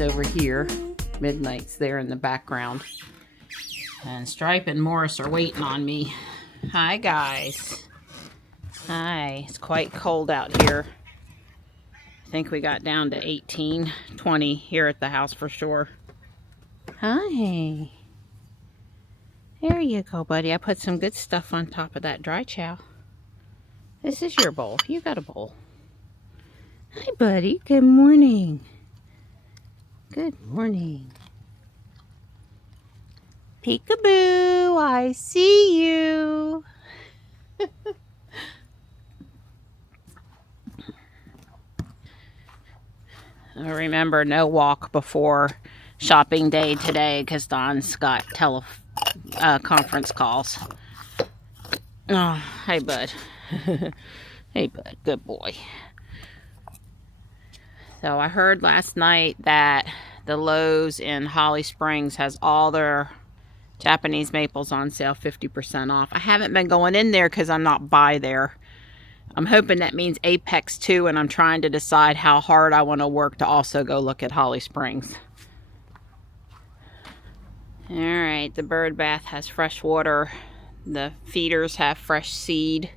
Midnight's over here. Midnight's there in the background. And Stripe and Morris are waiting on me. Hi, guys. Hi. It's quite cold out here. I think we got down to 18, 20 here at the house for sure. Hi. There you go, buddy. I put some good stuff on top of that dry chow. This is your bowl. You got a bowl. Hi, buddy. Good morning. Good morning. Peekaboo, I see you. Remember, no walk before shopping day today because Don's got conference calls. Oh, hey, bud. Hey, bud. Good boy. So I heard last night that the Lowe's in Holly Springs has all their Japanese maples on sale 50% off. I haven't been going in there because I'm not by there. I'm hoping that means Apex too, and I'm trying to decide how hard I want to work to also go look at Holly Springs. Alright, the bird bath has fresh water. The feeders have fresh seed.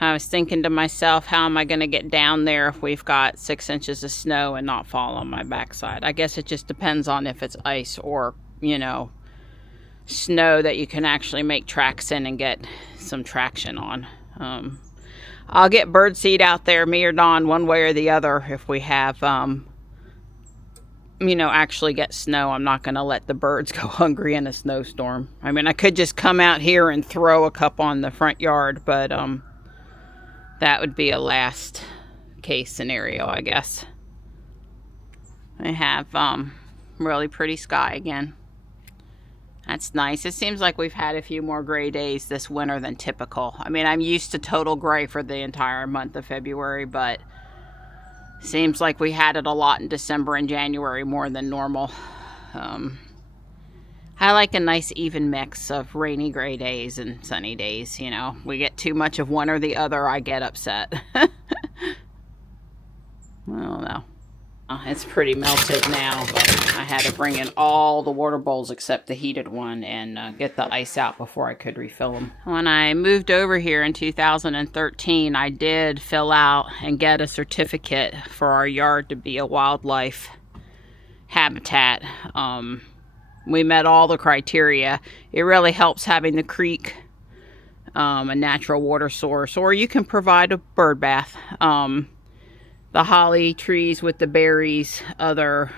I was thinking to myself, how am I going to get down there if we've got 6 inches of snow and not fall on my backside? I guess it just depends on if it's ice or, you know, snow that you can actually make tracks in and get some traction on. I'll get bird seed out there, me or Dawn, one way or the other, if we have, you know, actually get snow. I'm not going to let the birds go hungry in a snowstorm. I mean, I could just come out here and throw a cup on the front yard, but that would be a last case scenario, I guess. I have really pretty sky again. That's nice. It seems like we've had a few more gray days this winter than typical. I mean, I'm used to total gray for the entire month of February, but seems like we had it a lot in December and January more than normal. I like a nice even mix of rainy gray days and sunny days, you know. We get too much of one or the other, I get upset. I don't know. It's pretty melted now, but I had to bring in all the water bowls except the heated one and get the ice out before I could refill them. When I moved over here in 2013, I did fill out and get a certificate for our yard to be a wildlife habitat. We met all the criteria. It really helps having the creek, a natural water source, or you can provide a bird bath. The holly trees with the berries, other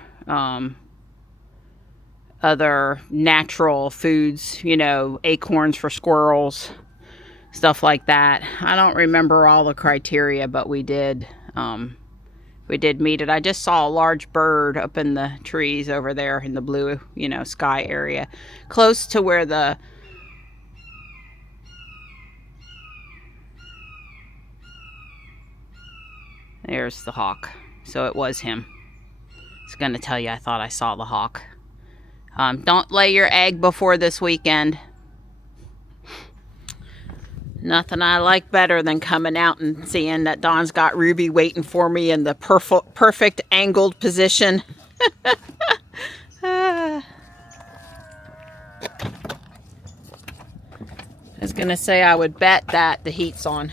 natural foods, you know, acorns for squirrels, stuff like that. I don't remember all the criteria, but we did meet it. I just saw a large bird up in the trees over there in the blue, you know, sky area, close to where the there's the hawk. So it was him. It's going to tell you I thought I saw the hawk. Don't lay your egg before this weekend. Nothing I like better than coming out and seeing that Dawn's got Ruby waiting for me in the perfect angled position. I was going to say I would bet that the heat's on.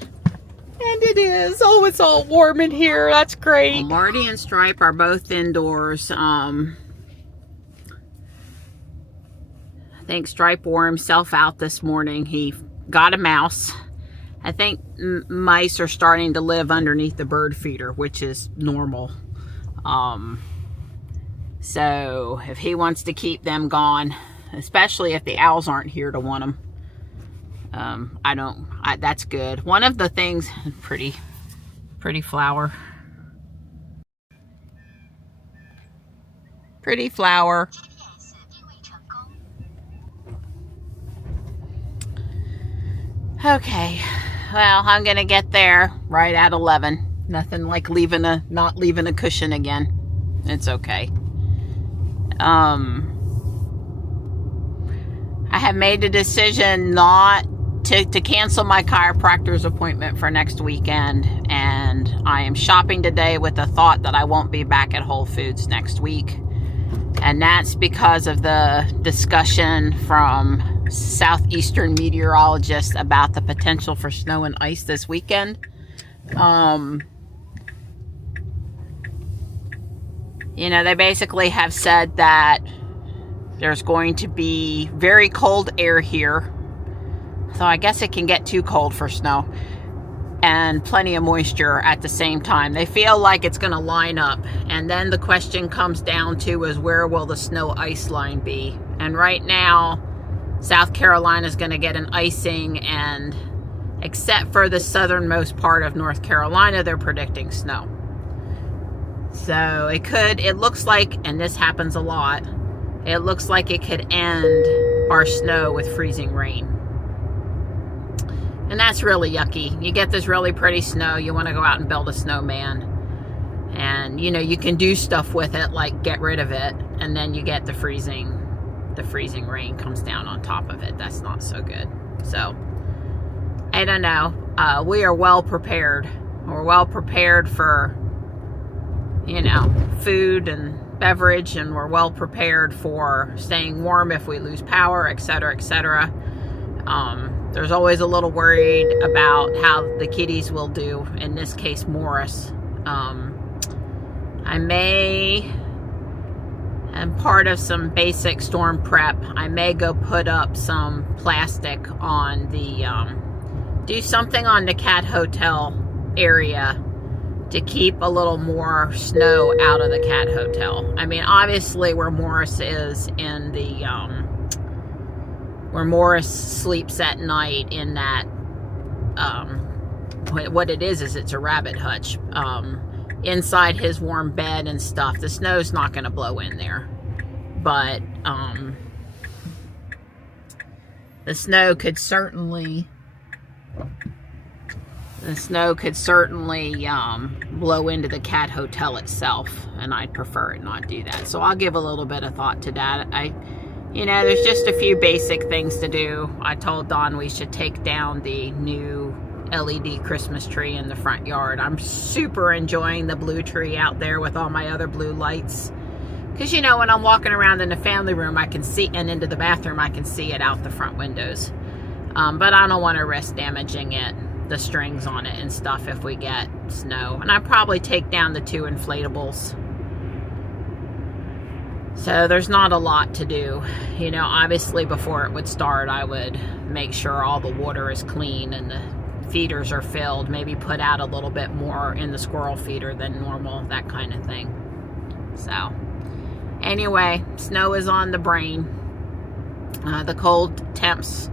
And it is. Oh, it's all warm in here. That's great. Well, Marty and Stripe are both indoors. I think Stripe wore himself out this morning. He got a mouse. I think mice are starting to live underneath the bird feeder, which is normal. So if he wants to keep them gone, especially if the owls aren't here to want them, that's good. One of the things, pretty flower. Pretty flower. Okay, well, I'm gonna get there right at 11. Nothing like not leaving a cushion again. It's okay. I have made the decision not to cancel my chiropractor's appointment for next weekend, and I am shopping today with the thought that I won't be back at Whole Foods next week. And that's because of the discussion from southeastern meteorologists about the potential for snow and ice this weekend. You know, they basically have said that there's going to be very cold air here. So I guess it can get too cold for snow. And plenty of moisture at the same time. They feel like it's going to line up. And then the question comes down to is where will the snow ice line be? And right now, South Carolina is going to get an icing, and except for the southernmost part of North Carolina, they're predicting snow. So it looks like, and this happens a lot, it looks like it could end our snow with freezing rain. And that's really yucky. You get this really pretty snow, you want to go out and build a snowman. And, you know, you can do stuff with it, like get rid of it, and then you get the freezing rain comes down on top of it. That's not so good. So, I don't know. We are well prepared. We're well prepared for, you know, food and beverage, and we're well prepared for staying warm if we lose power, etc., etc. There's always a little worried about how the kitties will do, in this case Morris. And part of some basic storm prep, I may go put up some plastic on the, do something on the cat hotel area to keep a little more snow out of the cat hotel. I mean, obviously where Morris is in the, where Morris sleeps at night in that, what it is it's a rabbit hutch. Inside his warm bed and stuff, the snow's not going to blow in there. But, the snow could certainly blow into the cat hotel itself, and I'd prefer it not do that. So I'll give a little bit of thought to that. You know, there's just a few basic things to do. I told Dawn we should take down the new LED Christmas tree in the front yard. I'm super enjoying the blue tree out there with all my other blue lights. Because, you know, when I'm walking around in the family room, I can see, and into the bathroom, I can see it out the front windows. But I don't want to risk damaging it, the strings on it and stuff, if we get snow. And I'd probably take down the 2 inflatables. So there's not a lot to do. You know, obviously before it would start, I would make sure all the water is clean and the feeders are filled. Maybe put out a little bit more in the squirrel feeder than normal, that kind of thing. So, anyway, snow is on the brain. The cold temps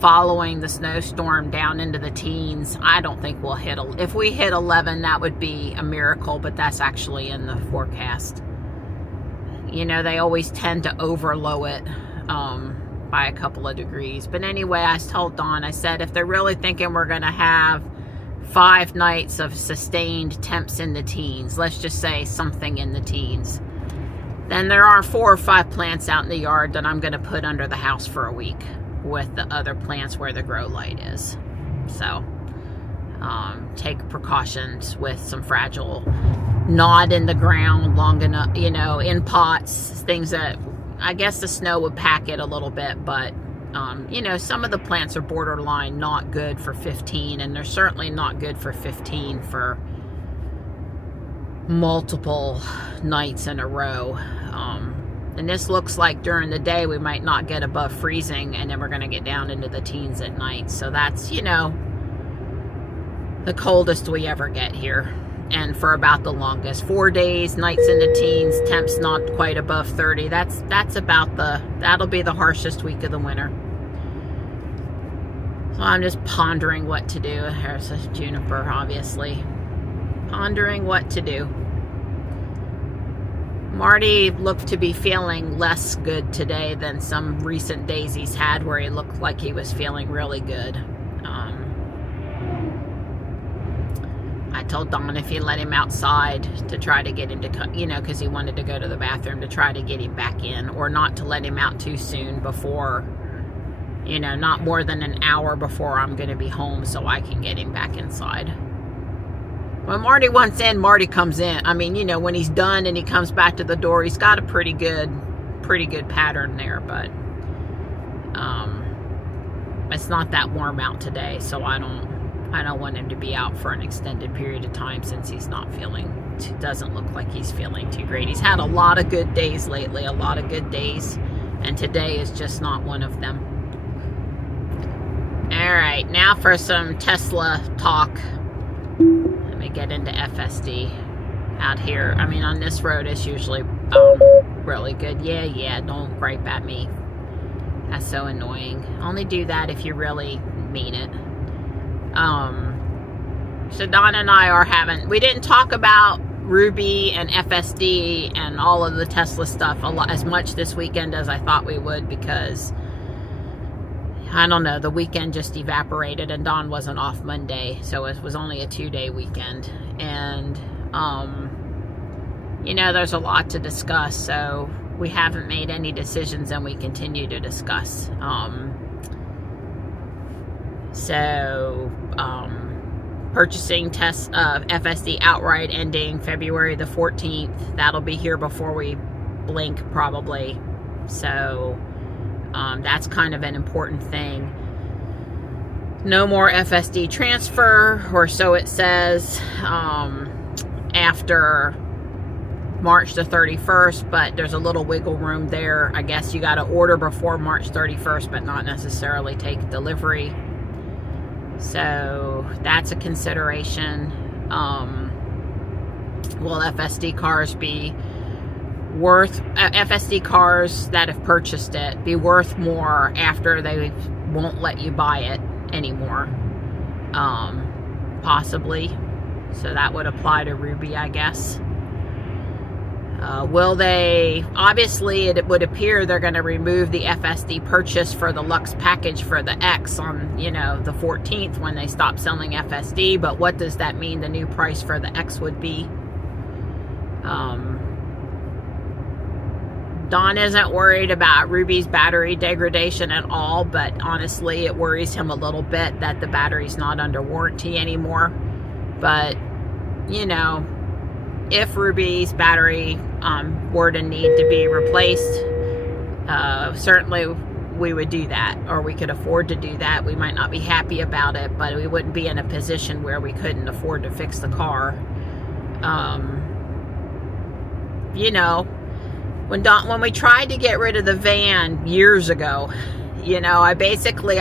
following the snowstorm down into the teens. I don't think we'll hit, if we hit 11, that would be a miracle, but that's actually in the forecast. You know, they always tend to overlow it by a couple of degrees. But anyway, I told Dawn, I said, if they're really thinking we're going to have 5 nights of sustained temps in the teens, let's just say something in the teens, then there are 4 or 5 plants out in the yard that I'm going to put under the house for a week with the other plants where the grow light is. So, take precautions with some fragile, not in the ground long enough, you know, in pots, things that, I guess the snow would pack it a little bit, but, you know, some of the plants are borderline not good for 15, and they're certainly not good for 15 for multiple nights in a row. And this looks like during the day we might not get above freezing, and then we're going to get down into the teens at night. So that's, you know, the coldest we ever get here. And for about the longest. 4 days, nights in the teens, temps not quite above 30. That's about that'll be the harshest week of the winter. So I'm just pondering what to do. There's a juniper, obviously. Pondering what to do. Marty looked to be feeling less good today than some recent days he's had where he looked like he was feeling really good. I told Dawn if you let him outside to try to get him to, you know, because he wanted to go to the bathroom, to try to get him back in, or not to let him out too soon before, you know, not more than an hour before I'm going to be home so I can get him back inside. when Marty wants in, Marty comes in. I mean, you know, when he's done and he comes back to the door, he's got a pretty good pattern there, but it's not that warm out today, so I don't want him to be out for an extended period of time since he's not doesn't look like he's feeling too great. He's had a lot of good days lately, a lot of good days, and today is just not one of them. All right, now for some Tesla talk. Let me get into FSD out here. I mean, on this road, it's usually really good. Yeah, don't gripe at me. That's so annoying. Only do that if you really mean it. So Donna and I we didn't talk about Ruby and FSD and all of the Tesla stuff as much this weekend as I thought we would, because I don't know, the weekend just evaporated and Dawn wasn't off Monday, so it was only a 2-day weekend. And you know, there's a lot to discuss, so we haven't made any decisions and we continue to discuss. Purchasing FSD outright ending February the 14th. That'll be here before we blink, probably. So that's kind of an important thing. No more FSD transfer, or so it says, after March the 31st, but there's a little wiggle room there. I guess you got to order before March 31st, but not necessarily take delivery. So that's a consideration. Will FSD cars be worth, FSD cars that have purchased it be worth more after they won't let you buy it anymore? Possibly. So that would apply to Ruby, I guess. Will they, obviously it would appear they're going to remove the FSD purchase for the Lux package for the X on, you know, the 14th when they stop selling FSD, but what does that mean the new price for the X would be? Don isn't worried about Ruby's battery degradation at all, but honestly it worries him a little bit that the battery's not under warranty anymore. But, you know, if Ruby's battery were to need to be replaced, certainly we would do that, or we could afford to do that. We might not be happy about it, but we wouldn't be in a position where we couldn't afford to fix the car. You know, when we tried to get rid of the van years ago, you know, I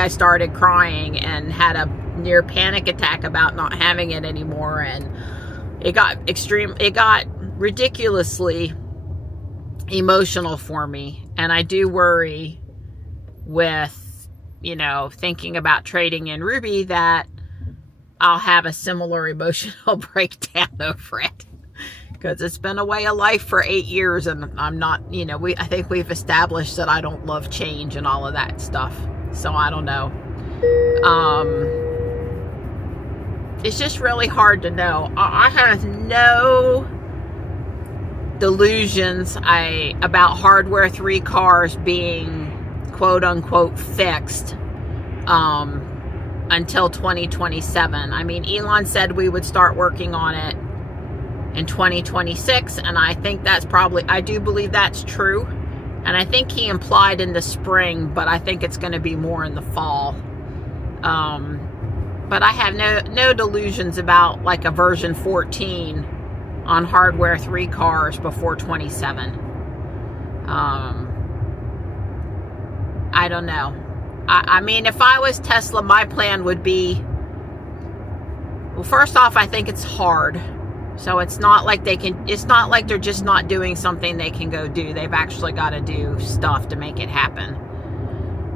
started crying and had a near panic attack about not having it anymore, and it got ridiculously emotional for me. And I do worry with, you know, thinking about trading in Ruby that I'll have a similar emotional breakdown over it, because it's been a way of life for 8 years, and I'm not, you know, I think we've established that I don't love change and all of that stuff. So I don't know. It's just really hard to know. I have no delusions about hardware 3 cars being quote unquote fixed until 2027. I mean, Elon said we would start working on it in 2026, and I think that's I do believe that's true. And I think he implied in the spring, but I think it's going to be more in the fall. But I have no delusions about like a version 14 on hardware 3 cars before 27. I don't know. I mean, if I was Tesla, my plan would be, well, first off, I think it's hard. So it's not like it's not like they're just not doing something they can go do. They've actually got to do stuff to make it happen.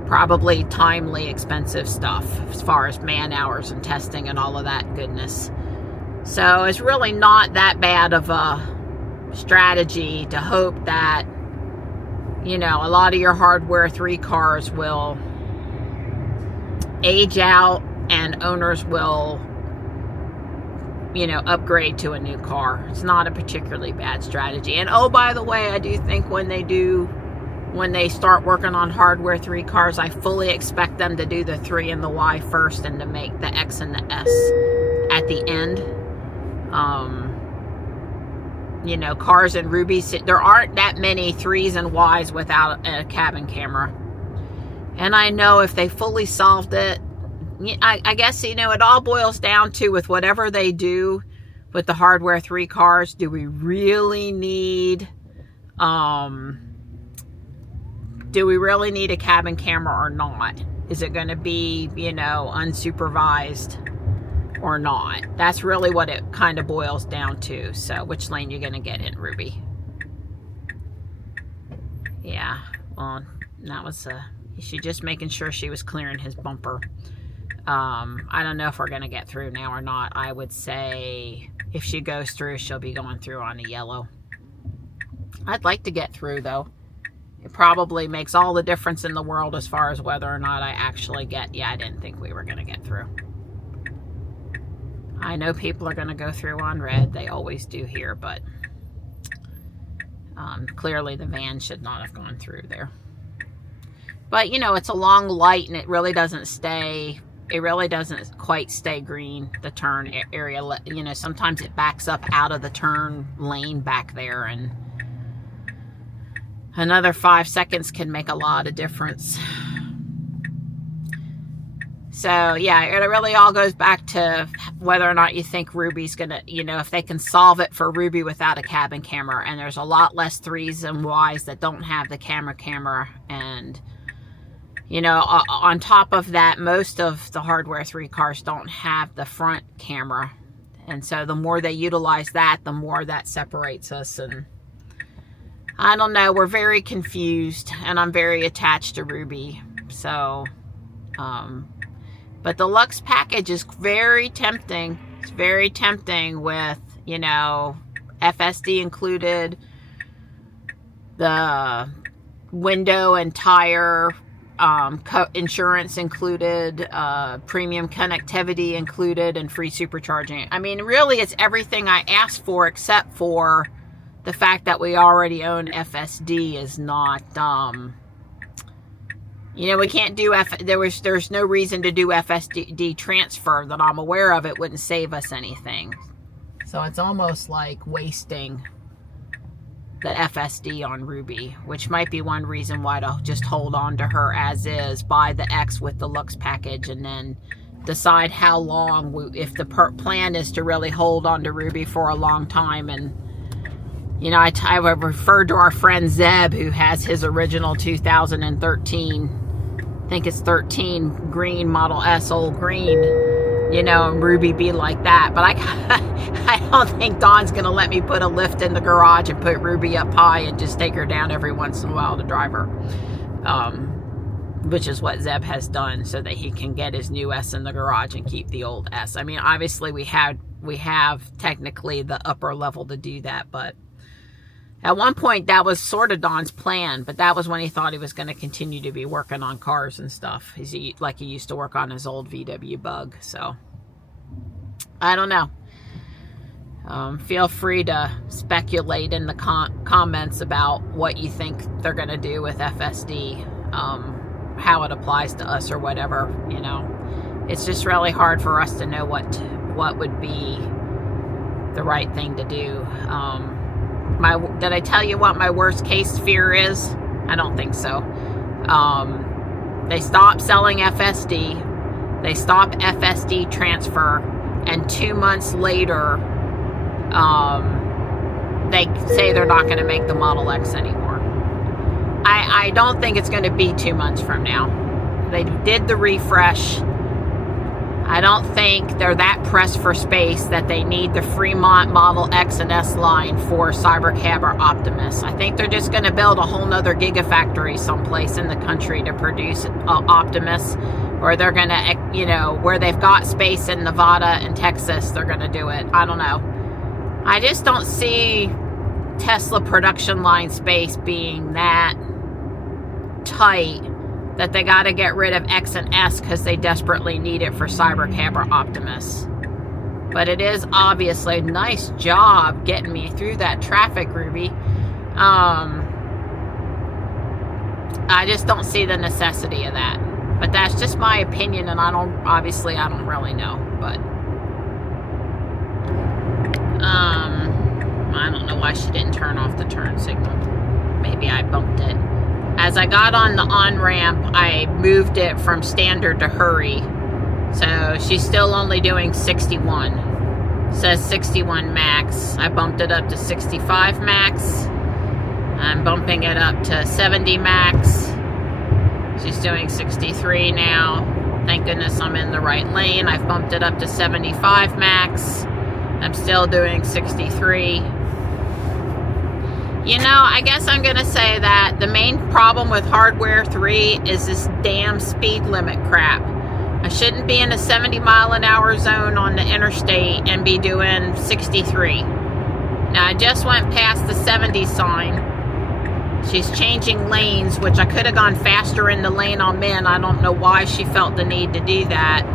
Probably timely, expensive stuff as far as man hours and testing and all of that goodness. So it's really not that bad of a strategy to hope that, you know, a lot of your hardware 3 cars will age out and owners will, you know, upgrade to a new car. It's not a particularly bad strategy. And oh, by the way, I do think when they start working on hardware 3 cars, I fully expect them to do the 3 and the Y first and to make the X and the S at the end. You know, cars and Ruby, there aren't that many 3s and Ys without a cabin camera. And I know if they fully solved it, I guess, you know, it all boils down to, with whatever they do with the hardware 3 cars, do we really need a cabin camera or not? Is it going to be, you know, unsupervised or not? That's really what it kind of boils down to. So which lane you're going to get in, Ruby? Yeah, well, that was she just making sure she was clearing his bumper. I don't know if we're going to get through now or not. I would say if she goes through, she'll be going through on a yellow. I'd like to get through, though. It probably makes all the difference in the world as far as whether or not I actually get... Yeah, I didn't think we were going to get through. I know people are going to go through on red. They always do here, but clearly the van should not have gone through there. But, you know, it's a long light, and it really doesn't stay... It really doesn't quite stay green, the turn area. You know, sometimes it backs up out of the turn lane back there, and another 5 seconds can make a lot of difference. So, yeah, it really all goes back to whether or not you think Ruby's going to, you know, if they can solve it for Ruby without a cabin camera. And there's a lot less 3s and Ys that don't have the camera. And, you know, on top of that, most of the hardware 3 cars don't have the front camera. And so the more they utilize that, the more that separates us. And I don't know, we're very confused, and I'm very attached to Ruby. So, but the Lux package is very tempting. It's very tempting with, you know, FSD included, the window and tire insurance included, premium connectivity included, and free supercharging. I mean, really, it's everything I asked for, except for the fact that we already own FSD is not, you know, we can't do there's no reason to do FSD transfer that I'm aware of. It wouldn't save us anything. So it's almost like wasting the FSD on Ruby, which might be one reason why to just hold on to her as is, buy the X with the Lux package, and then decide how long, if the plan is to really hold on to Ruby for a long time. And, you know, I referred to our friend Zeb, who has his original 2013, I think it's 13 green Model S, old green, you know, and Ruby be like that. But I don't think Dawn's going to let me put a lift in the garage and put Ruby up high and just take her down every once in a while to drive her. Which is what Zeb has done, so that he can get his new S in the garage and keep the old S. I mean, obviously we have technically the upper level to do that, but at one point that was sort of Don's plan, but that was when he thought he was going to continue to be working on cars and stuff. Like he used to work on his old VW Bug. So I don't know. Feel free to speculate in the comments about what you think they're going to do with FSD, how it applies to us or whatever. You know, it's just really hard for us to know what would be the right thing to do. Did I tell you what my worst case fear is? I don't think so. They stop selling FSD. They stop FSD transfer. And 2 months later, they say they're not going to make the Model X anymore. I don't think it's going to be 2 months from now. They did the refresh. I don't think they're that pressed for space that they need the Fremont Model X and S line for Cybercab or Optimus. I think they're just going to build a whole nother gigafactory someplace in the country to produce Optimus. Or they're going to, you know, where they've got space in Nevada and Texas, they're going to do it. I don't know. I just don't see Tesla production line space being that tight that they got to get rid of X and S because they desperately need it for Cybercab or Optimus. But it is obviously a nice job getting me through that traffic, Ruby. I just don't see the necessity of that. But that's just my opinion, and I don't really know. But I don't know why she didn't turn off the turn signal. Maybe I bumped it. As I got on the on-ramp, I moved it from standard to hurry. So she's still only doing 61. It says 61 max. I bumped it up to 65 max. I'm bumping it up to 70 max. She's doing 63 now. Thank goodness I'm in the right lane. I've bumped it up to 75 max. I'm still doing 63. You know, I guess I'm going to say that the main problem with Hardware 3 is this damn speed limit crap. I shouldn't be in a 70-mile-an-hour zone on the interstate and be doing 63. Now, I just went past the 70 sign. She's changing lanes, which I could have gone faster in the lane I'm in. I don't know why she felt the need to do that.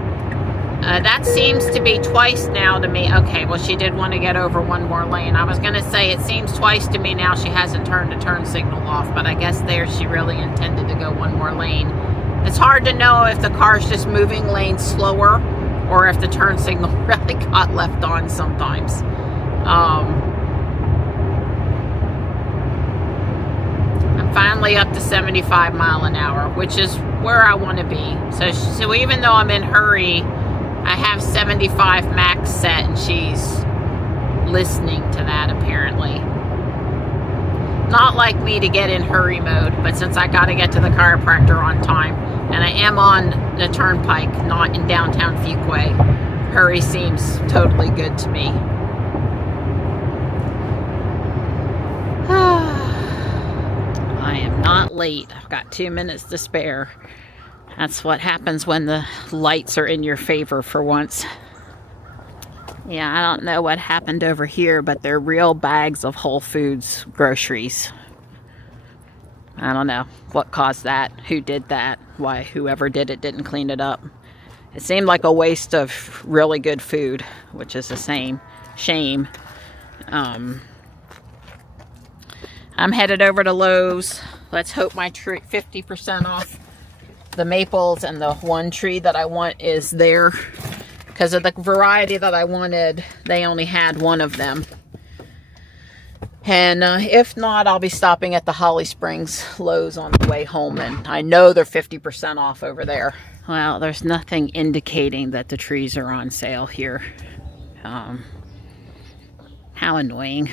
That seems to be twice now to me. Okay, well, she did want to get over one more lane. I was going to say it seems twice to me now she hasn't turned the turn signal off, but I guess there she really intended to go one more lane. It's hard to know if the car's just moving lanes slower or if the turn signal really got left on sometimes. I'm finally up to 75 mile an hour, which is where I want to be. So even though I'm in hurry, I have 75 max set, and she's listening to that apparently. Not like me to get in hurry mode, but since I got to get to the chiropractor on time, and I am on the turnpike, not in downtown Fuquay, hurry seems totally good to me. I am not late. I've got 2 minutes to spare. That's what happens when the lights are in your favor for once. Yeah, I don't know what happened over here, but they're real bags of Whole Foods groceries. I don't know what caused that, who did that, why whoever did it didn't clean it up. It seemed like a waste of really good food, which is the shame. I'm headed over to Lowe's. Let's hope my tree 50% off the maples, and the one tree that I want is there. Because of the variety that I wanted, they only had one of them. And if not, I'll be stopping at the Holly Springs Lowe's on the way home, and I know they're 50% off over there. Well, there's nothing indicating that the trees are on sale here. How annoying.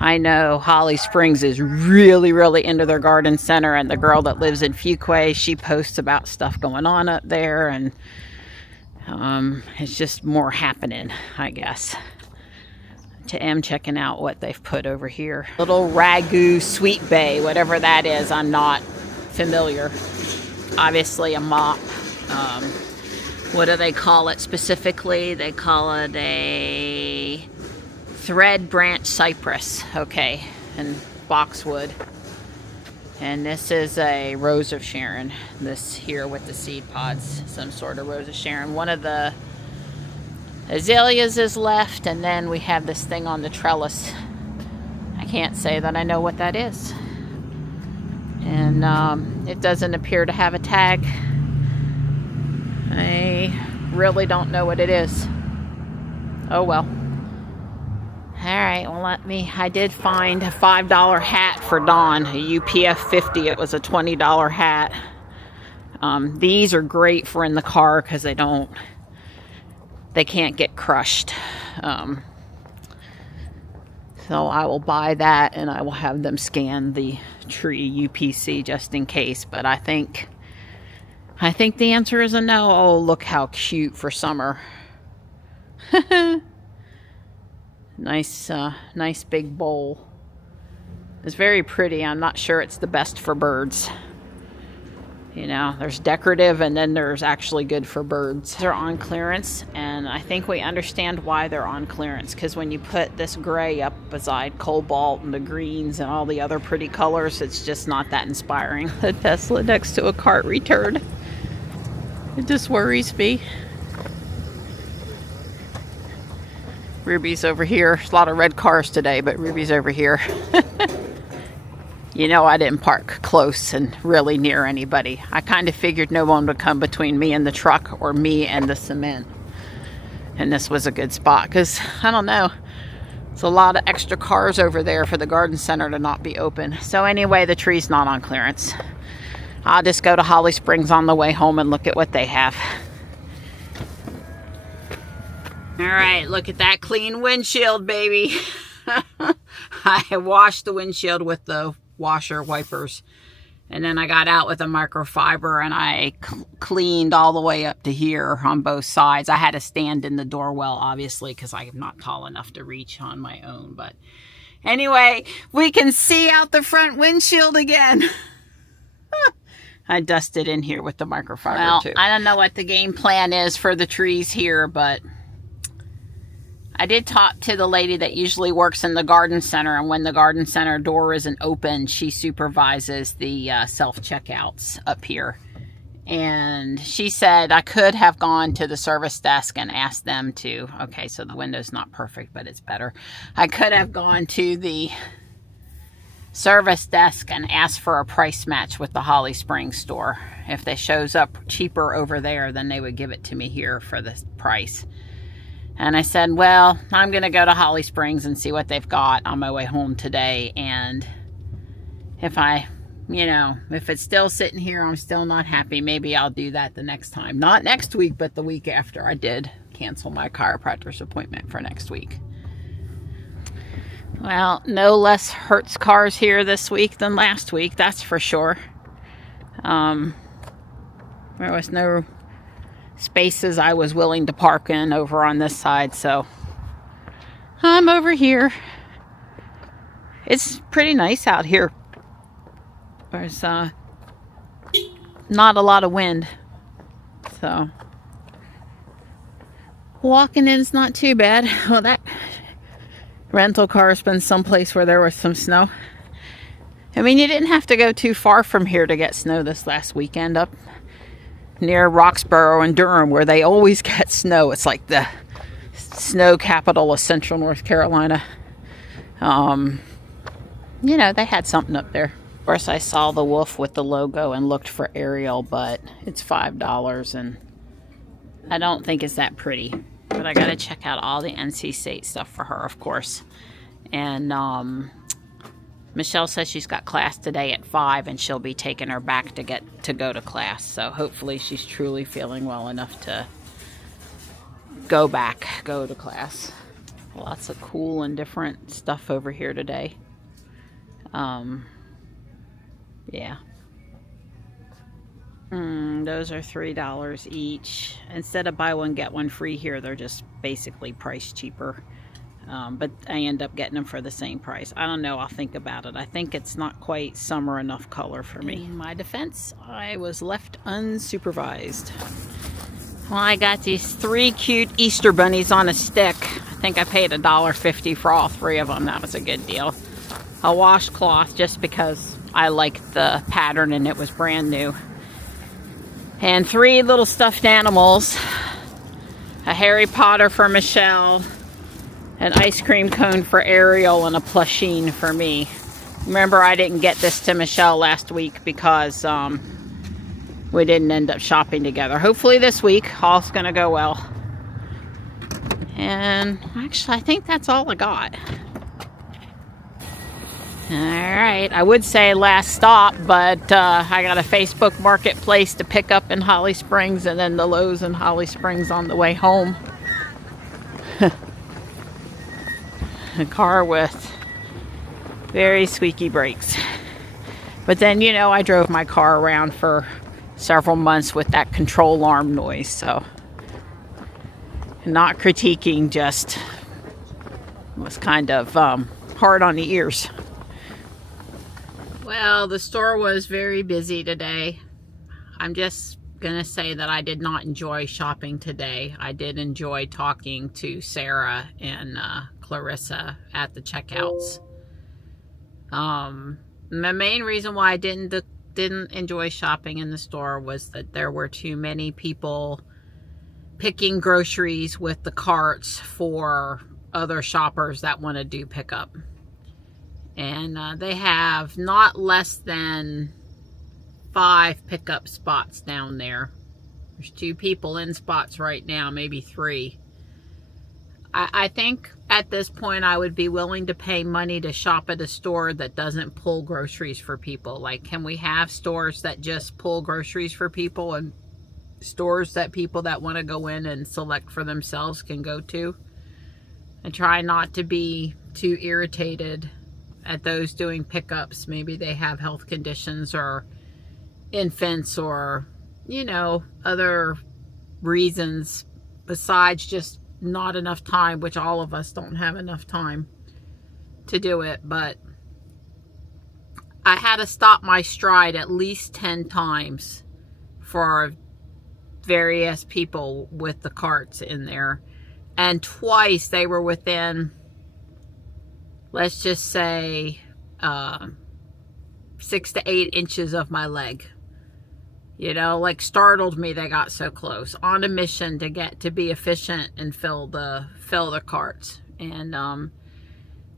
I know Holly Springs is really, really into their garden center, and the girl that lives in Fuquay, she posts about stuff going on up there, and it's just more happening, I guess. I am checking out what they've put over here. Little ragu sweet bay, whatever that is, I'm not familiar. Obviously a mop. What do they call it specifically? They call it a thread branch cypress, okay, and boxwood. And this is a Rose of Sharon. This here with the seed pods, some sort of Rose of Sharon. One of the azaleas is left, and then we have this thing on the trellis. I can't say that I know what that is. And it doesn't appear to have a tag. I really don't know what it is. Oh well. Alright, well I did find a $5 hat for Dawn, a UPF 50. It was a $20 hat. These are great for in the car because they can't get crushed. So I will buy that, and I will have them scan the tree UPC just in case. But I think the answer is a no. Oh, look how cute for summer. Nice big bowl. It's very pretty. I'm not sure it's the best for birds. You know, there's decorative, and then there's actually good for birds. They're on clearance, and I think we understand why they're on clearance, because when you put this gray up beside cobalt and the greens and all the other pretty colors, it's just not that inspiring. The Tesla next to a cart return. It just worries me. Ruby's over here. There's a lot of red cars today, but Ruby's over here. You know, I didn't park close and really near anybody. I kind of figured no one would come between me and the truck or me and the cement. And this was a good spot because, I don't know, there's a lot of extra cars over there for the garden center to not be open. So anyway, the tree's not on clearance. I'll just go to Holly Springs on the way home and look at what they have. All right, look at that clean windshield, baby. I washed the windshield with the washer wipers. And then I got out with a microfiber and I cleaned all the way up to here on both sides. I had to stand in the door well, obviously, because I'm not tall enough to reach on my own. But anyway, we can see out the front windshield again. I dusted in here with the microfiber too. I don't know what the game plan is for the trees here, but I did talk to the lady that usually works in the garden center, and when the garden center door isn't open, she supervises the self-checkouts up here. And she said I could have gone to the service desk and asked them to, okay, so the window's not perfect, but it's better. I could have gone to the service desk and asked for a price match with the Holly Springs store. If they shows up cheaper over there, then they would give it to me here for the price. And I said, well, I'm going to go to Holly Springs and see what they've got on my way home today. And if if it's still sitting here, I'm still not happy, maybe I'll do that the next time. Not next week, but the week after. I did cancel my chiropractor's appointment for next week. Well, no less Hertz cars here this week than last week, that's for sure. There was no spaces I was willing to park in over on this side, so I'm over here. It's pretty nice out here. There's not a lot of wind, so walking in's not too bad. Well, that rental car's been someplace where there was some snow. I mean, you didn't have to go too far from here to get snow this last weekend up near Roxborough and Durham, where they always get snow. It's like the snow capital of central North Carolina. They had something up there. Of course, I saw the wolf with the logo and looked for Ariel, but it's $5 and I don't think it's that pretty. But I gotta check out all the NC State stuff for her, of course. And Michelle says she's got class today at 5 and she'll be taking her back to go to class. So hopefully she's truly feeling well enough to go to class. Lots of cool and different stuff over here today. Yeah. Those are $3 each. Instead of buy one, get one free here, they're just basically priced cheaper. But I end up getting them for the same price. I don't know. I'll think about it. I think it's not quite summer enough color for me. In my defense, I was left unsupervised. Well, I got these 3 cute Easter bunnies on a stick. I think I paid $1.50 for all 3 of them. That was a good deal. A washcloth just because I liked the pattern and it was brand new. And 3 little stuffed animals. A Harry Potter for Michelle. An ice cream cone for Ariel and a plushine for me. Remember, I didn't get this to Michelle last week because we didn't end up shopping together. Hopefully this week, all's going to go well. And actually, I think that's all I got. Alright, I would say last stop, but I got a Facebook Marketplace to pick up in Holly Springs and then the Lowe's in Holly Springs on the way home. A car with very squeaky brakes. But then, I drove my car around for several months with that control arm noise, so not critiquing, just was kind of hard on the ears. Well, the store was very busy today. I'm just gonna say that I did not enjoy shopping today. I did enjoy talking to Sarah and Clarissa at the checkouts. The main reason why I didn't enjoy shopping in the store was that there were too many people picking groceries with the carts for other shoppers that want to do pickup. And they have not less than 5 pickup spots down there. There's 2 people in spots right now, maybe 3. I think at this point I would be willing to pay money to shop at a store that doesn't pull groceries for people. Like, can we have stores that just pull groceries for people, and stores that people that want to go in and select for themselves can go to? And try not to be too irritated at those doing pickups. Maybe they have health conditions or infants or, you know, other reasons besides just not enough time, which all of us don't have enough time to do it. But I had to stop my stride at least 10 times for various people with the carts in there. And twice they were within, let's just say, 6 to 8 inches of my leg. You know, like, startled me they got so close, on a mission to get to be efficient and fill the carts. And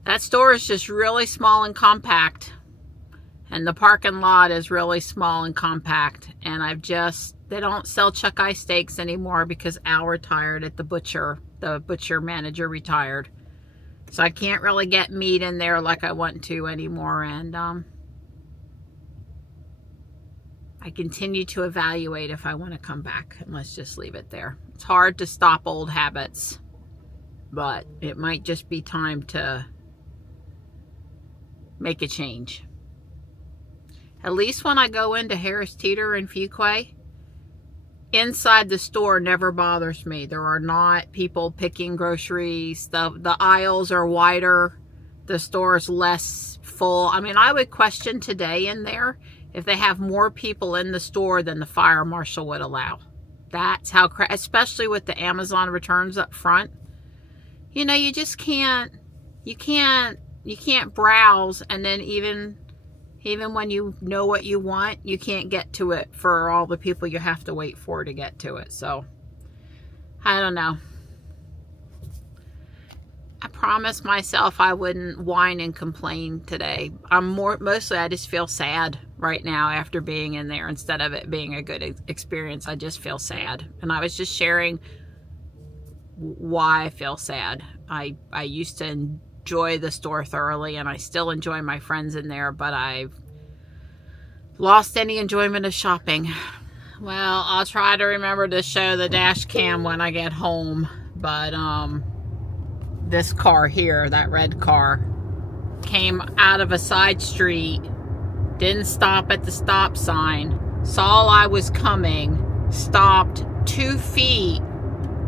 that store is just really small and compact, and the parking lot is really small and compact. And they don't sell chuck eye steaks anymore because Al retired at the butcher. The butcher manager retired, so I can't really get meat in there like I want to anymore. And I continue to evaluate if I want to come back, and let's just leave it there. It's hard to stop old habits, but it might just be time to make a change. At least when I go into Harris Teeter and Fuquay, inside the store never bothers me. There are not people picking groceries. The aisles are wider. The store is less full. I mean, I would question today in there if they have more people in the store than the fire marshal would allow. That's how, especially with the Amazon returns up front. You know, you just can't, you can't browse, and then even when you know what you want, you can't get to it for all the people you have to wait for to get to it. So, I don't know. I promised myself I wouldn't whine and complain today. Mostly I just feel sad right now after being in there. Instead of it being a good experience, I just feel sad. And I was just sharing why I feel sad. I used to enjoy the store thoroughly, and I still enjoy my friends in there, but I've lost any enjoyment of shopping. Well, I'll try to remember to show the dash cam when I get home, but this car here, that red car, came out of a side street, didn't stop at the stop sign, saw I was coming, stopped 2 feet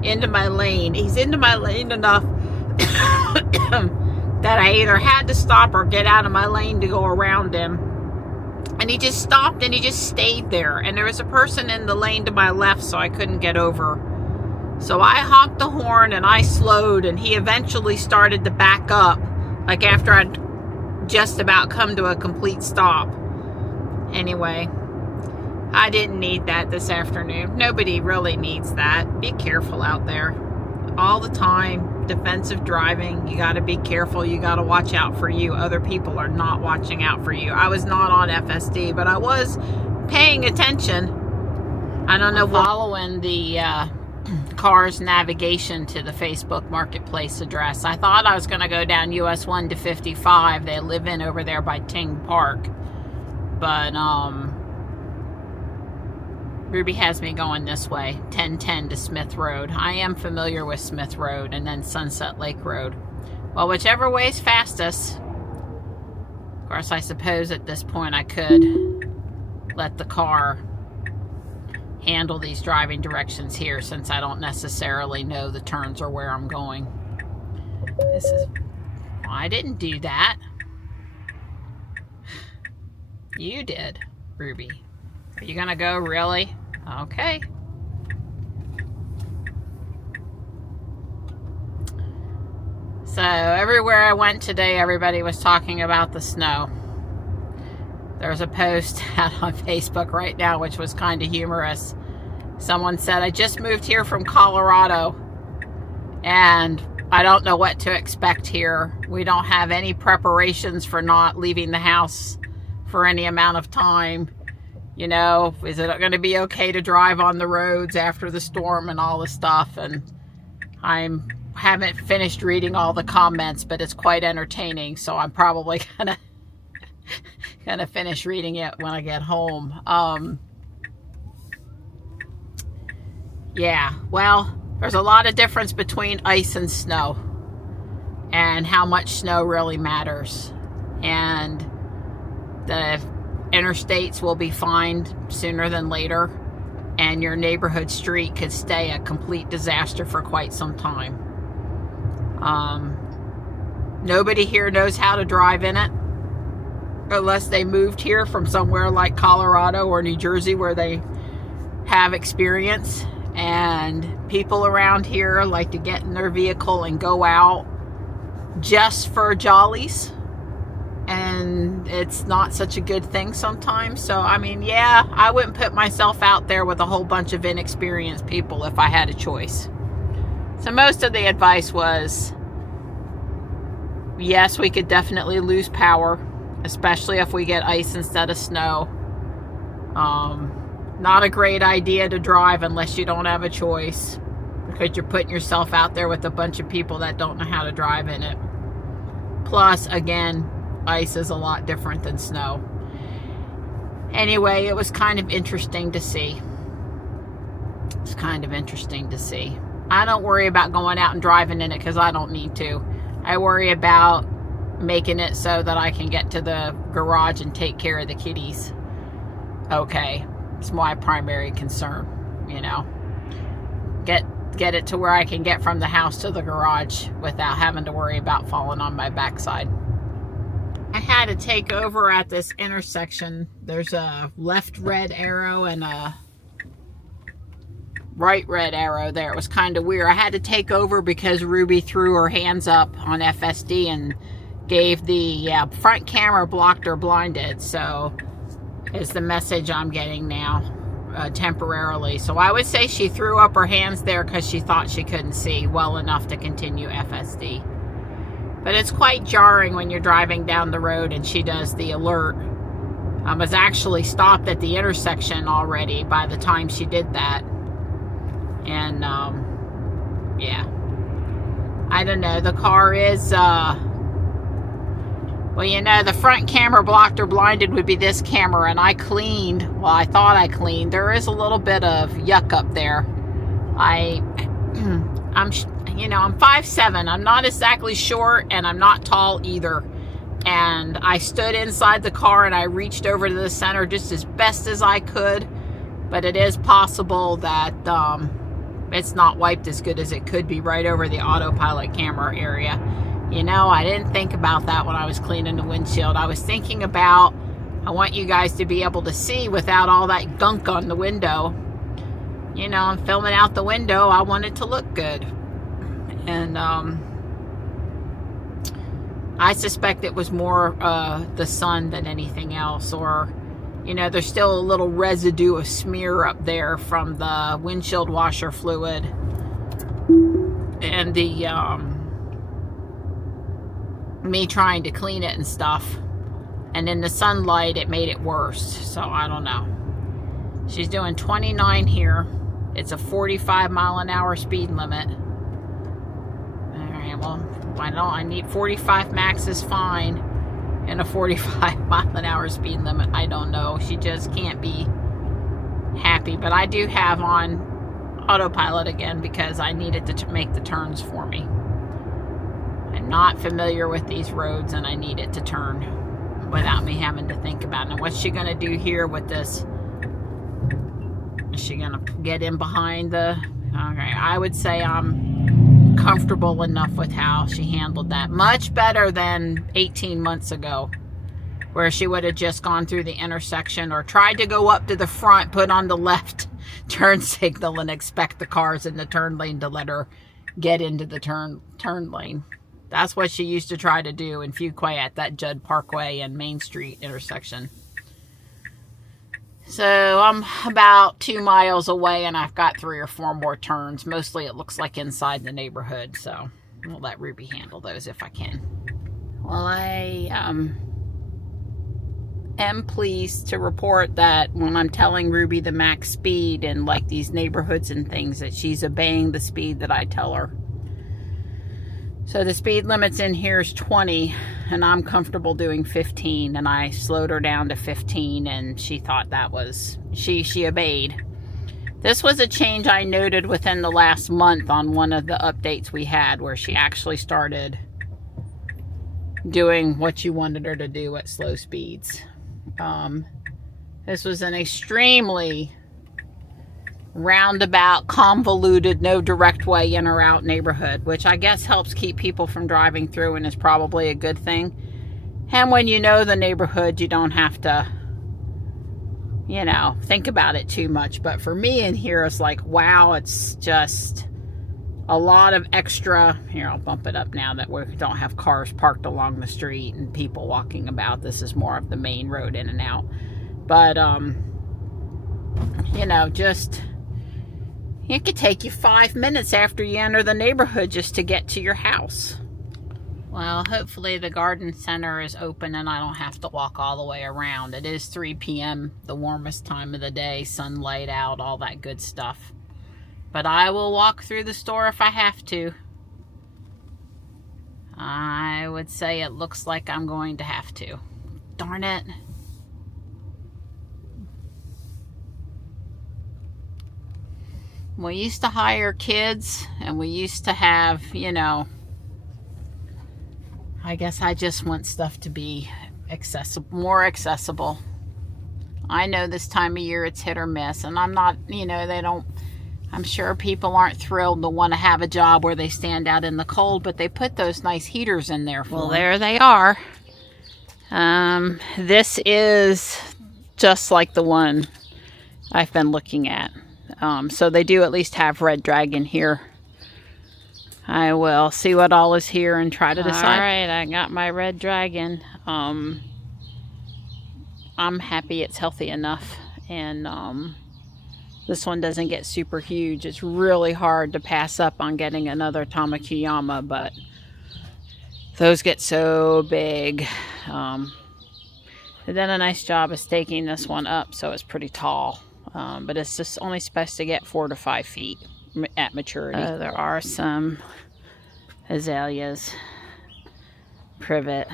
into my lane. He's into my lane enough that I either had to stop or get out of my lane to go around him. And he just stopped and he just stayed there. And there was a person in the lane to my left, so I couldn't get over. So I honked the horn and I slowed, and he eventually started to back up, like after I'd just about come to a complete stop. Anyway, I didn't need that this afternoon. Nobody really needs that. Be careful out there. All the time, defensive driving, you got to be careful. You got to watch out for you. Other people are not watching out for you. I was not on FSD, but I was paying attention. I don't know, following the car's navigation to the Facebook Marketplace address. I thought I was going to go down US 1 to 55. They live in over there by Ting Park. But, Ruby has me going this way, 1010 to Smith Road. I am familiar with Smith Road and then Sunset Lake Road. Well, whichever way is fastest. Of course, I suppose at this point I could let the car handle these driving directions here, since I don't necessarily know the turns or where I'm going. I didn't do that. You did, Ruby. Are you gonna go, really? Okay. So everywhere I went today, everybody was talking about the snow. There's a post out on Facebook right now which was kind of humorous. Someone said, I just moved here from Colorado and I don't know what to expect here. We don't have any preparations for not leaving the house for any amount of time. You know, is it going to be okay to drive on the roads after the storm and all this stuff? And I'm haven't finished reading all the comments, but it's quite entertaining, so I'm probably gonna finish reading it when I get home. Yeah, well, there's a lot of difference between ice and snow, and how much snow really matters. And the interstates will be fine sooner than later, and your neighborhood street could stay a complete disaster for quite some time. Nobody here knows how to drive in it, unless they moved here from somewhere like Colorado or New Jersey where they have experience. And people around here like to get in their vehicle and go out just for jollies, and it's not such a good thing sometimes. So I mean, yeah, I wouldn't put myself out there with a whole bunch of inexperienced people if I had a choice. So most of the advice was, yes, we could definitely lose power, especially if we get ice instead of snow. Not a great idea to drive unless you don't have a choice, because you're putting yourself out there with a bunch of people that don't know how to drive in it. Plus, again, ice is a lot different than snow. Anyway, it was kind of interesting to see. It's kind of interesting to see. I don't worry about going out and driving in it because I don't need to. I worry about making it so that I can get to the garage and take care of the kitties. Okay, it's my primary concern, you know. Get it to where I can get from the house to the garage without having to worry about falling on my backside. I had to take over at this intersection. There's a left red arrow and a right red arrow there. It was kind of weird. I had to take over because Ruby threw her hands up on FSD and gave the front camera blocked or blinded. So is the message I'm getting now, temporarily. So I would say she threw up her hands there because she thought she couldn't see well enough to continue FSD. But it's quite jarring when you're driving down the road and she does the alert. I was actually stopped at the intersection already by the time she did that. And, yeah. I don't know. The car is, well, you know, the front camera blocked or blinded would be this camera, and I cleaned. Well, I thought I cleaned. There is a little bit of yuck up there. I'm 5'7". I'm not exactly short, and I'm not tall either. And I stood inside the car and I reached over to the center just as best as I could. But it is possible that it's not wiped as good as it could be right over the autopilot camera area. You know, I didn't think about that when I was cleaning the windshield. I was thinking about, I want you guys to be able to see without all that gunk on the window. You know, I'm filming out the window. I want it to look good. And I suspect it was more the sun than anything else. Or, you know, there's still a little residue of smear up there from the windshield washer fluid. And the me trying to clean it and stuff, and in the sunlight it made it worse. So I don't know. She's doing 29 here. It's a 45 mile an hour speed limit. Alright, well, why don't I need 45 max is fine, and a 45 mile an hour speed limit, I don't know. She just can't be happy. But I do have on autopilot again because I needed to make the turns for me. I'm not familiar with these roads and I need it to turn without me having to think about it. Now, what's she going to do here with this? Is she going to get in behind the... Okay, I would say I'm comfortable enough with how she handled that. Much better than 18 months ago, where she would have just gone through the intersection or tried to go up to the front, put on the left turn signal and expect the cars in the turn lane to let her get into the turn lane. That's what she used to try to do in Fuquay at that Judd Parkway and Main Street intersection. So I'm about 2 miles away and I've got 3 or 4 more turns. Mostly it looks like inside the neighborhood, so I'll let Ruby handle those if I can. Well, I am pleased to report that when I'm telling Ruby the max speed in like these neighborhoods and things, that she's obeying the speed that I tell her. So the speed limits in here is 20, and I'm comfortable doing 15, and I slowed her down to 15, and she thought that was, she obeyed. This was a change I noted within the last month on one of the updates we had, where she actually started doing what you wanted her to do at slow speeds. This was an extremely roundabout, convoluted, no direct way in or out neighborhood, which I guess helps keep people from driving through and is probably a good thing. And when you know the neighborhood, you don't have to, you know, think about it too much. But for me in here, it's like, wow, it's just a lot of extra. Here, I'll bump it up now that we don't have cars parked along the street and people walking about. This is more of the main road in and out. But, you know, just, it could take you 5 minutes after you enter the neighborhood just to get to your house. Well, hopefully the garden center is open and I don't have to walk all the way around. It is 3 p.m., the warmest time of the day, sunlight out, all that good stuff. But I will walk through the store if I have to. I would say it looks like I'm going to have to. Darn it. We used to hire kids, and we used to have, you know, I guess I just want stuff to be accessible, more accessible. I know this time of year it's hit or miss, and I'm not, you know, they don't, I'm sure people aren't thrilled to want to have a job where they stand out in the cold, but they put those nice heaters in there for them. Well, there they are. This is just like the one I've been looking at. So they do at least have Red Dragon here. I will see what all is here and try to decide. All right, I got my Red Dragon. I'm happy it's healthy enough, and this one doesn't get super huge. It's really hard to pass up on getting another Tamakiyama, but those get so big. They did a nice job of staking this one up, so it's pretty tall. But it's just only supposed to get 4 to 5 feet at maturity. There are some azaleas, privet,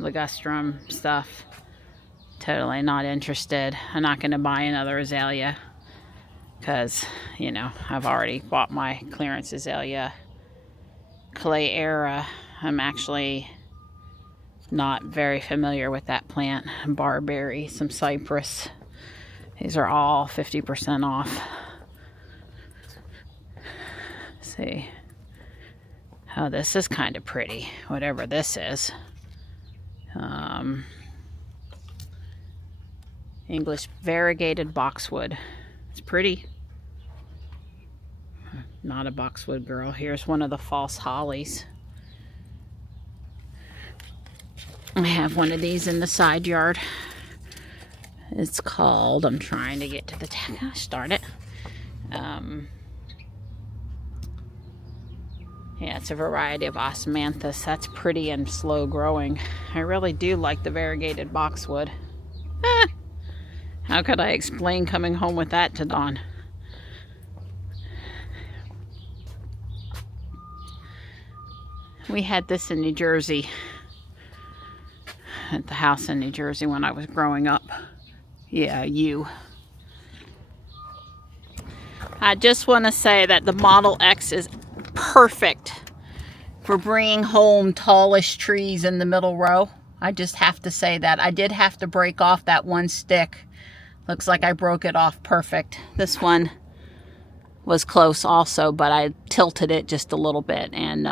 ligustrum stuff. Totally not interested. I'm not going to buy another azalea because, you know, I've already bought my clearance azalea. Clay Era, I'm actually not very familiar with that plant. Barberry, some cypress. These are all 50% off. Let's see. Oh, this is kind of pretty, whatever this is. English variegated boxwood. It's pretty. Not a boxwood girl. Here's one of the false hollies. I have one of these in the side yard. It's called, I'm trying to get to the tag, gosh darn it. Yeah, it's a variety of osmanthus. That's pretty and slow growing. I really do like the variegated boxwood. How could I explain coming home with that to Dawn? We had this in New Jersey, at the house in New Jersey when I was growing up. Yeah, you. I just want to say that the Model X is perfect for bringing home tallish trees in the middle row. I just have to say that. I did have to break off that one stick. Looks like I broke it off perfect. This one was close also, but I tilted it just a little bit. And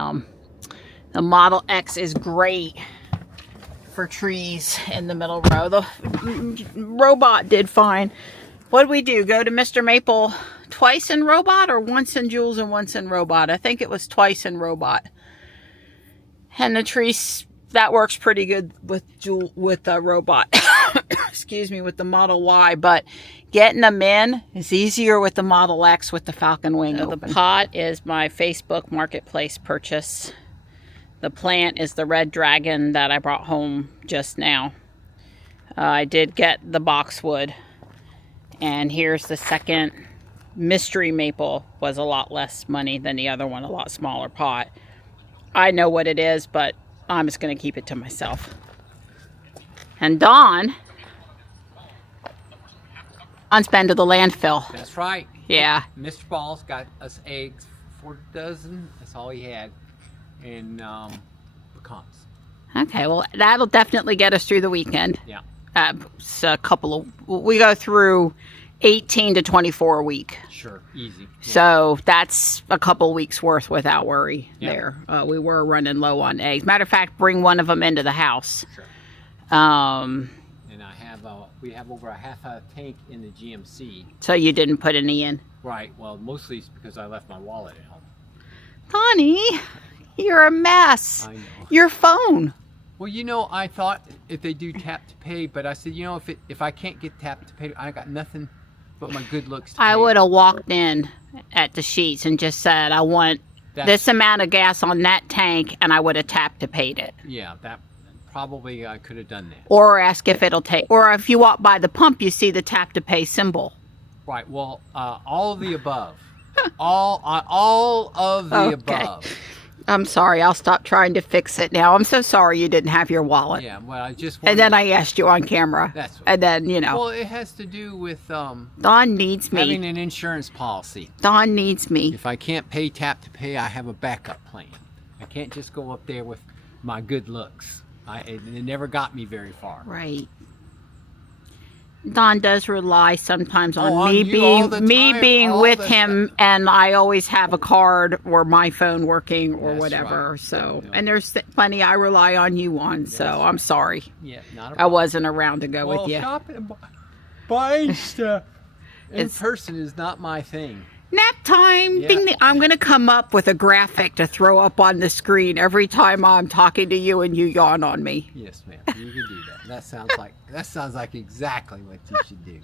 the Model X is great for trees in the middle row. The Robot did fine. What did we do? Go to Mr. Maple twice in Robot or once in Jules and once in Robot? I think it was twice in Robot. And the trees, that works pretty good with Robot. Excuse me, with the Model Y, but getting them in is easier with the Model X with the Falcon Wing open. The pot is my Facebook Marketplace purchase. The plant is the Red Dragon that I brought home just now. I did get the boxwood. And here's the second. Mystery Maple was a lot less money than the other one, a lot smaller pot. I know what it is, but I'm just going to keep it to myself. And Don's been to the landfill. That's right. Yeah. Mr. Ball's got us eggs, 4 dozen. That's all he had. And pecans. Okay, well, that'll definitely get us through the weekend. Yeah. It's a couple of, we go through 18 to 24 a week. Sure, easy. Yeah. So that's a couple weeks worth without worry there. We were running low on eggs. Matter of fact, bring one of them into the house. Sure. Um, and we have over a half a tank in the GMC. So you didn't put any in? Right. Well, mostly it's because I left my wallet at home. Connie, you're a mess. I know. Your phone. Well, you know, I thought if they do tap to pay, but I said, you know, if I can't get tap to pay, I got nothing but my good looks to I pay. would have walked in at the Sheets and just said, I want this amount of gas on that tank, and I would have tapped to paid it. Yeah, that probably I could have done that. Or ask if it'll take, or if you walk by the pump, you see the tap to pay symbol. Right. Well, all of the above. all of the above. I'm sorry. I'll stop trying to fix it now. I'm so sorry you didn't have your wallet. Yeah, well, I just and then I asked you on camera. That's what and then, you know. Well, it has to do with Don needs me. having an insurance policy. Don needs me. If I can't pay tap to pay, I have a backup plan. I can't just go up there with my good looks. It never got me very far. Right. Don does rely sometimes on on me you being with him, and I always have a card or my phone working or That's whatever. right. So, Yeah. and there's plenty I rely on you on. So I'm sorry. Yeah, not a I problem. wasn't around to go with you. Shopping and buying stuff in person is not my thing. Nap time. Yeah. Ding, ding. I'm going to come up with a graphic to throw up on the screen every time I'm talking to you and you yawn on me. Yes, ma'am. You can do that. That sounds like exactly what you should do.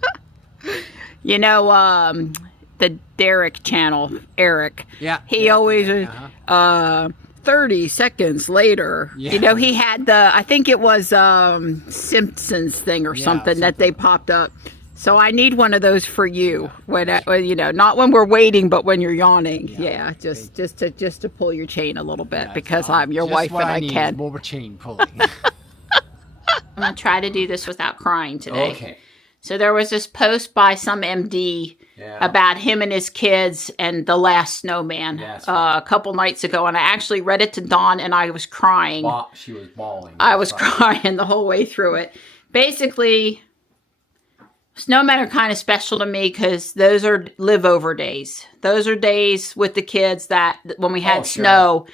You know, the Derek channel, Eric. Yeah. He always 30 seconds later. Yeah. You know, he had I think it was Simpsons thing or something that they popped up. So I need one of those for you when you know, not when we're waiting, but when you're yawning. Yeah, just to pull your chain a little bit because I'm your wife and I can. More chain pulling. I'm gonna try to do this without crying today. Okay. So there was this post by some MD about him and his kids and the last snowman a couple nights ago, and I actually read it to Dawn, and I was crying. She was bawling. I was crying the whole way through it. Basically, snowmen are kind of special to me because those are live-over days. Those are days with the kids that when we had snow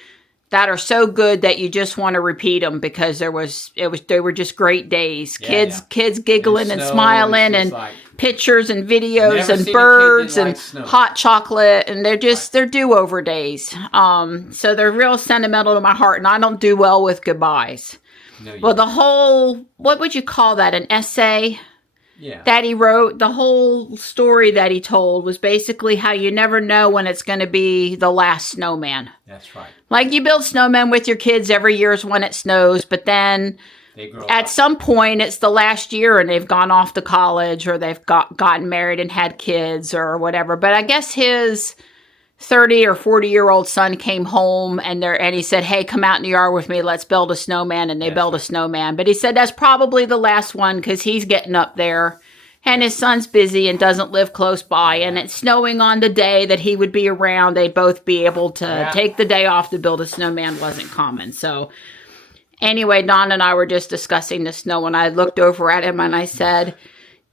that are so good that you just want to repeat them because they were just great days. Kids giggling and smiling and pictures and videos and birds and hot chocolate, and they're do-over days. So they're real sentimental to my heart, and I don't do well with goodbyes. No, well, the whole, what would you call that, an essay? That he wrote, the whole story that he told was basically how you never know when it's going to be the last snowman. That's right. Like you build snowmen with your kids every year when it snows, but then at some point it's the last year and they've gone off to college or they've gotten married and had kids or whatever. But I guess his 30 or 40-year-old son came home and he said, hey, come out in the yard with me. Let's build a snowman. And they built a snowman. But he said that's probably the last one because he's getting up there and his son's busy and doesn't live close by. And it's snowing on the day that he would be around. They'd both be able to take the day off to build a snowman wasn't common. So anyway, Don and I were just discussing the snow and I looked over at him and I said,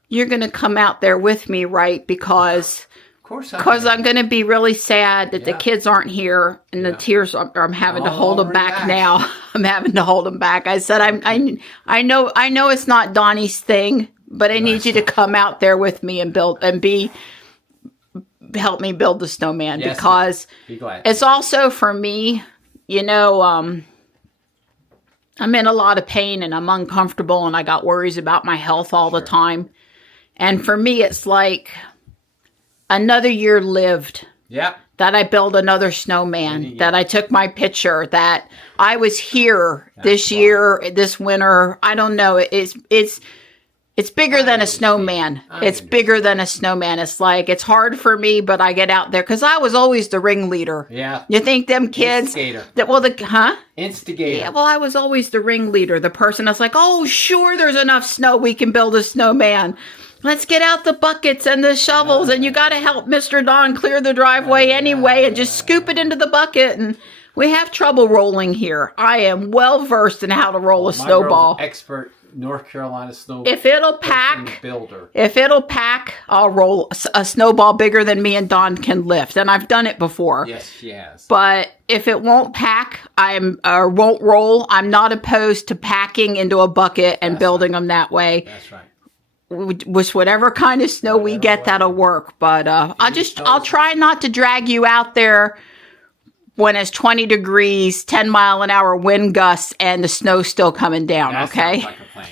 you're going to come out there with me, right? Because I'm going to be really sad that the kids aren't here and the tears, I'm having to hold them back now. I'm having to hold them back. I said, I know it's not Donnie's thing, but I need you to come out there with me and help me build the snowman because it's also for me, you know, I'm in a lot of pain and I'm uncomfortable and I got worries about my health all the time. And for me, it's like another year lived. That I built another snowman, that I took my picture, that I was here this year, this winter. I don't know. It's It's bigger than a snowman. It's bigger than a snowman. It's like, it's hard for me, but I get out there because I was always the ringleader. Yeah. You think them kids Instigator. Instigator. Yeah, well, I was always the ringleader, the person that's like, oh, sure, there's enough snow, we can build a snowman. Let's get out the buckets and the shovels, and you got to help Mr. Don clear the driveway anyway, and just scoop it into the bucket. And we have trouble rolling here. I am well versed in how to roll a snowball. Expert North Carolina snowball. If it'll pack, I'll roll a snowball bigger than me and Don can lift, and I've done it before. Yes, she has. But if it won't pack, won't roll, I'm not opposed to packing into a bucket and building them that way. That's right. With whatever kind of snow we get, that'll work. But I'll try not to drag you out there when it's 20 degrees, 10-mile-an-hour wind gusts, and the snow's still coming down. That okay. Sounds like a plan.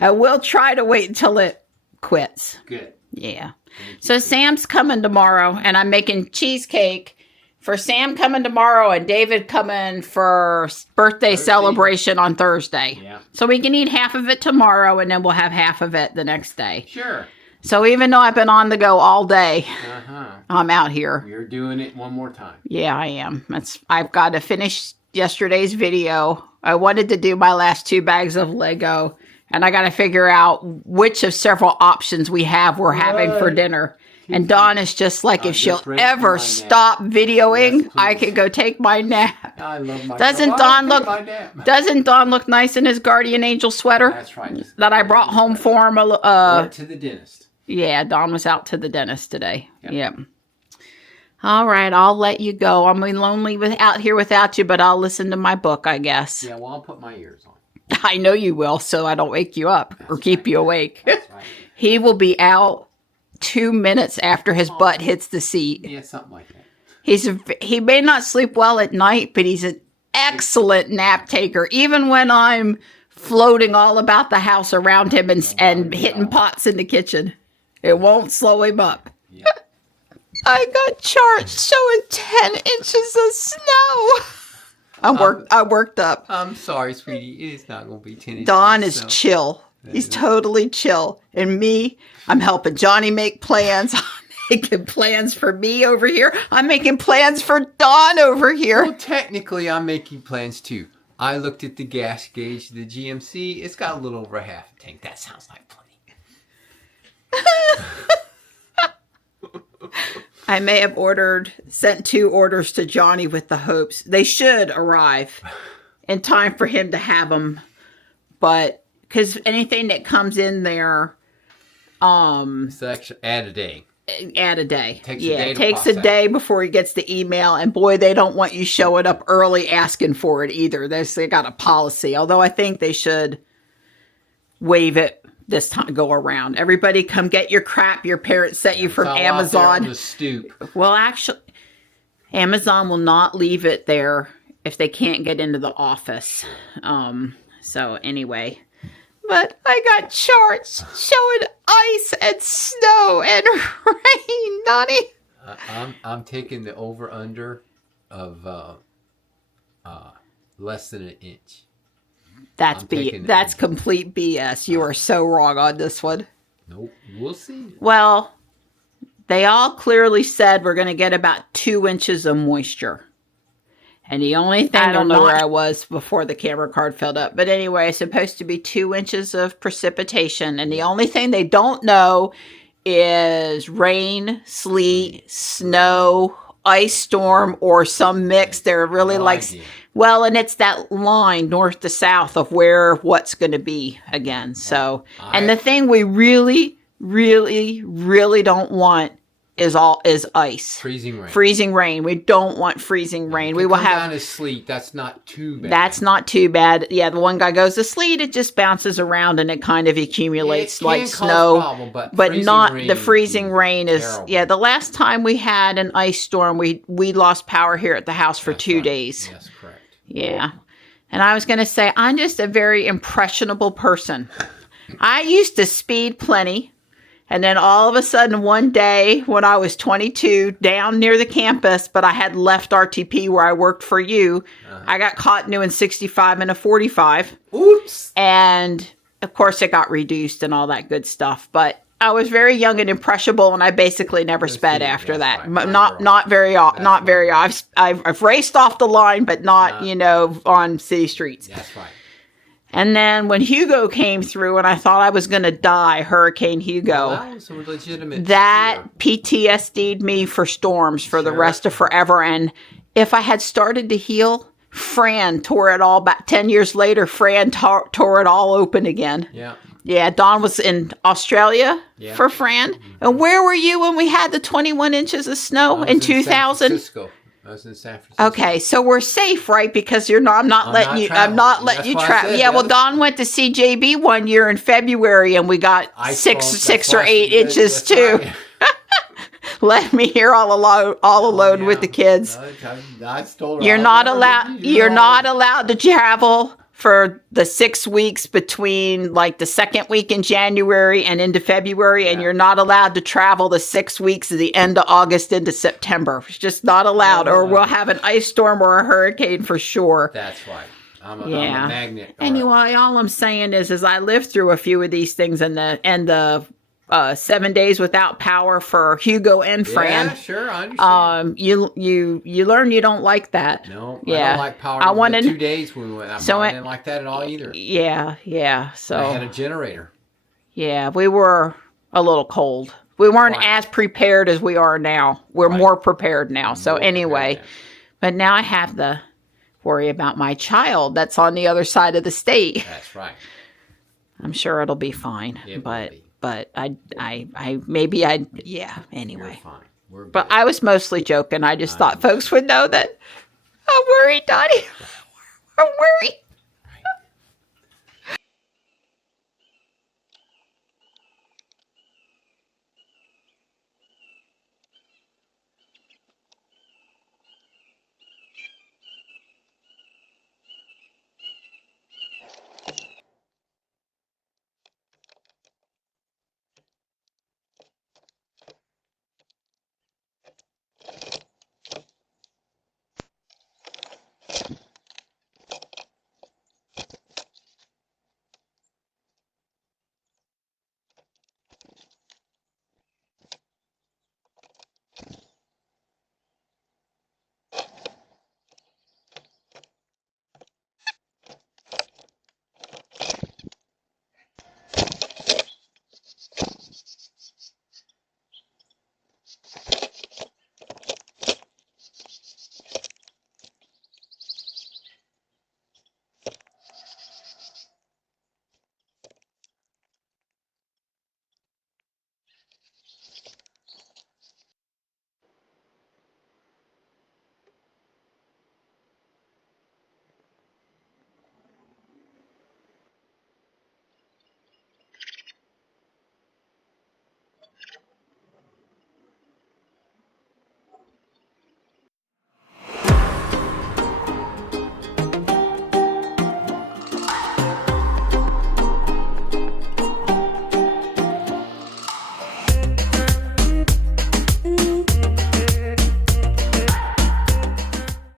I will try to wait until it quits. Good. Yeah. So Sam's coming tomorrow, and I'm making cheesecake for Sam coming tomorrow and David coming for birthday celebration on Thursday. Yeah. So we can eat half of it tomorrow, and then we'll have half of it the next day. Sure. So even though I've been on the go all day, I'm out here. You're doing it one more time. Yeah, I am. I've got to finish yesterday's video. I wanted to do my last 2 bags of Lego, and I got to figure out which of several options we're having for dinner. And Dawn is just like, if she'll ever stop videoing, I could go take my nap. I love my Doesn't Dawn look nice in his guardian angel sweater? That's right. That I brought home for him. Went to the dentist. Yeah, Dawn was out to the dentist today. Yep. All right, I'll let you go. I'm lonely out here without you, but I'll listen to my book, I guess. Yeah, well, I'll put my ears on. I know you will, so I don't wake you up or keep you awake. That's right. He will be out 2 minutes after his butt hits the seat. Yeah, something like that. He may not sleep well at night, but he's an excellent nap taker. Even when I'm floating all about the house around him and hitting pots in the kitchen, it won't slow him up. Yeah. I got charts showing 10 inches of snow. I worked up. I'm sorry, sweetie. It's not going to be 10 inches. Dawn is chill. He's totally chill. And me, I'm helping Johnny make plans. I'm making plans for me over here. I'm making plans for Dawn over here. Well, technically, I'm making plans too. I looked at the gas gauge, the GMC. It's got a little over half a tank. That sounds like plenty. I may have sent 2 orders to Johnny with the hopes they should arrive in time for him to have them. But because anything that comes in there, So actually, add a day. Add a day. It takes a day before he gets the email. And boy, they don't want you showing up early asking for it either. They got a policy. Although I think they should waive it this time go around. Everybody come get your crap your parents sent you from Amazon. On the stoop. Well, actually, Amazon will not leave it there if they can't get into the office. So anyway, but I got charts showing ice and snow and rain, Donnie. I'm taking the over under of less than an inch. That's complete BS. You are so wrong on this one. Nope. We'll see. Well, they all clearly said we're going to get about 2 inches of moisture. And the only thing, I don't know where I was before the camera card filled up. But anyway, it's supposed to be 2 inches of precipitation. And the only thing they don't know is rain, sleet, snow, ice storm, or some mix. They're really well, and it's that line north to south of what's going to be again. So, and the thing we really, really, really don't want is ice. Freezing rain. We don't want freezing rain. We will have down to sleet. That's not too bad. That's not too bad. Yeah, the one guy goes to sleet. It just bounces around and it kind of accumulates like snow. But not the freezing rain is terrible. Yeah, the last time we had an ice storm, we lost power here at the house for 2 days. Yes, correct. Yeah. And I was going to say, I'm just a very impressionable person. I used to speed plenty. And then all of a sudden one day when I was 22 down near the campus, but I had left RTP where I worked for you, I got caught doing 65 in a 45. Oops. And of course, it got reduced and all that good stuff. But I was very young and impressionable, and I basically never sped after that. Right. Not very often. I've raced off the line, but not on city streets. That's right. And then when Hugo came through, and I thought I was going to die, Hurricane Hugo, That was a legitimate. that PTSD'd me for storms for the rest of forever. And if I had started to heal, Fran tore it all back. 10 years later, Fran tore it all open again. Yeah. Yeah, Don was in Australia for Fran. And where were you when we had the 21 inches of snow in 2000? I was in San Francisco. Okay, so we're safe, right? Because I'm not letting you travel. Yeah, well, Don went to see JB one year in February, and we got six or 8 inches too. Right. Let me here all alone with the kids. I told her You're not allowed to travel for the 6 weeks between like the second week in January and into February, and you're not allowed to travel the 6 weeks at the end of August into September. It's just not allowed, or we'll have an ice storm or a hurricane for sure. That's right. I'm a magnet. Anyway, all I'm saying is I lived through a few of these things, and the 7 days without power for Hugo and Fran. Yeah, sure, I understand. You learn you don't like that. No, yeah. I don't like power. I wanted 2 days when we went out. So I didn't like that at all either. Yeah. So I had a generator. Yeah, we were a little cold. We weren't as prepared as we are now. We're more prepared now. So anyway, but now I have the worry about my child that's on the other side of the state. That's right. I'm sure it'll be fine. But anyway. You're fine. We're good. But I was mostly joking. I just thought folks would know that I'm worried, Donnie. I'm worried.